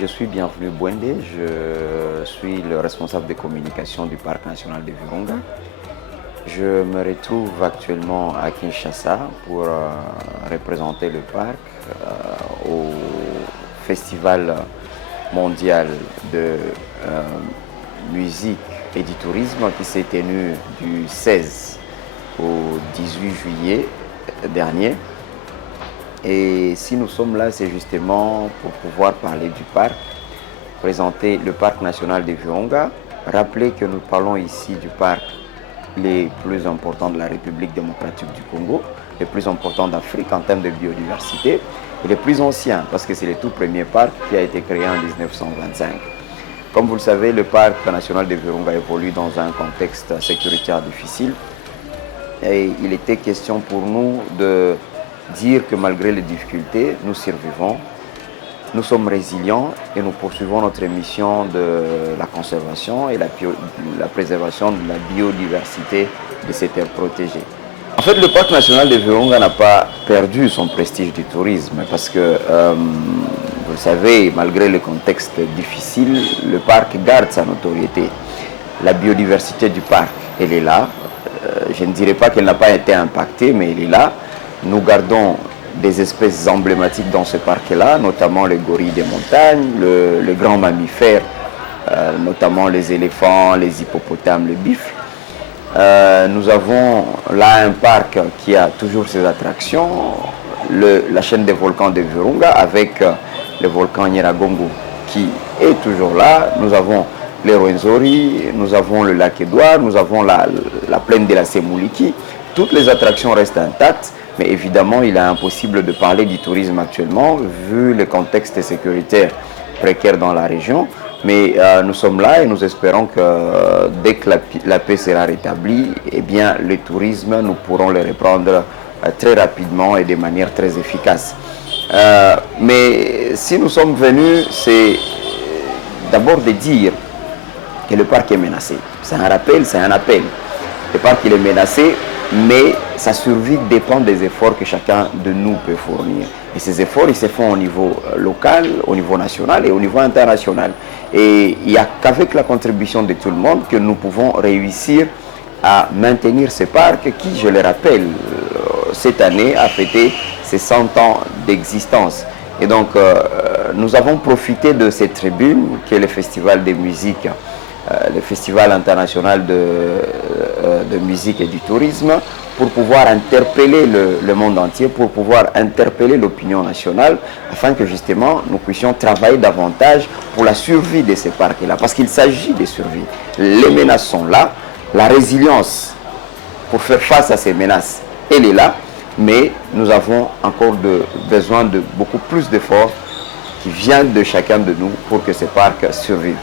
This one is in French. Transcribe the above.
Je suis Bienvenu Bwende, je suis le responsable de communication du Parc national de Virunga. Je me retrouve actuellement à Kinshasa pour représenter le parc au Festival mondial de musique et du tourisme qui s'est tenu du 16 au 18 juillet dernier. Et si nous sommes là, c'est justement pour pouvoir parler du parc, présenter le parc national de Virunga, rappeler que nous parlons ici du parc les plus importants de la République démocratique du Congo, les plus importants d'Afrique en termes de biodiversité, et les plus anciens, parce que c'est le tout premier parc qui a été créé en 1925. Comme vous le savez, le parc national de Virunga évolue dans un contexte sécuritaire difficile, et il était question pour nous de dire que malgré les difficultés, nous survivons, nous sommes résilients et nous poursuivons notre mission de la conservation et la préservation de la biodiversité de ces terres protégées. En fait, le parc national de Virunga n'a pas perdu son prestige du tourisme parce que, vous le savez, malgré le contexte difficile, le parc garde sa notoriété. La biodiversité du parc, elle est là. Je ne dirais pas qu'elle n'a pas été impactée, mais elle est là. Nous gardons des espèces emblématiques dans ce parc-là, notamment les gorilles des montagnes, les grands mammifères, notamment les éléphants, les hippopotames, les buffles. Nous avons là un parc qui a toujours ses attractions, la chaîne des volcans de Virunga avec le volcan Nyiragongo qui est toujours là. Nous avons les Rwenzori, nous avons le lac Édouard, nous avons la plaine de la Semuliki. Toutes les attractions restent intactes. Mais évidemment, il est impossible de parler du tourisme actuellement, vu le contexte sécuritaire précaire dans la région. Mais nous sommes là et nous espérons que dès que la paix sera rétablie, eh bien, le tourisme, nous pourrons le reprendre très rapidement et de manière très efficace. Mais si nous sommes venus, c'est d'abord de dire que le parc est menacé. C'est un rappel, c'est un appel. Le parc il est menacé, mais sa survie dépend des efforts que chacun de nous peut fournir. Et ces efforts, ils se font au niveau local, au niveau national et au niveau international. Et il n'y a qu'avec la contribution de tout le monde que nous pouvons réussir à maintenir ce parc qui, je le rappelle, cette année a fêté ses 100 ans d'existence. Et donc, nous avons profité de cette tribune qui est le festival de musique, le festival international de musique et du tourisme, pour pouvoir interpeller le monde entier, pour pouvoir interpeller l'opinion nationale, afin que justement nous puissions travailler davantage pour la survie de ces parcs-là, parce qu'il s'agit de survie. Les menaces sont là, la résilience pour faire face à ces menaces, elle est là, mais nous avons encore besoin de beaucoup plus d'efforts qui viennent de chacun de nous pour que ces parcs survivent.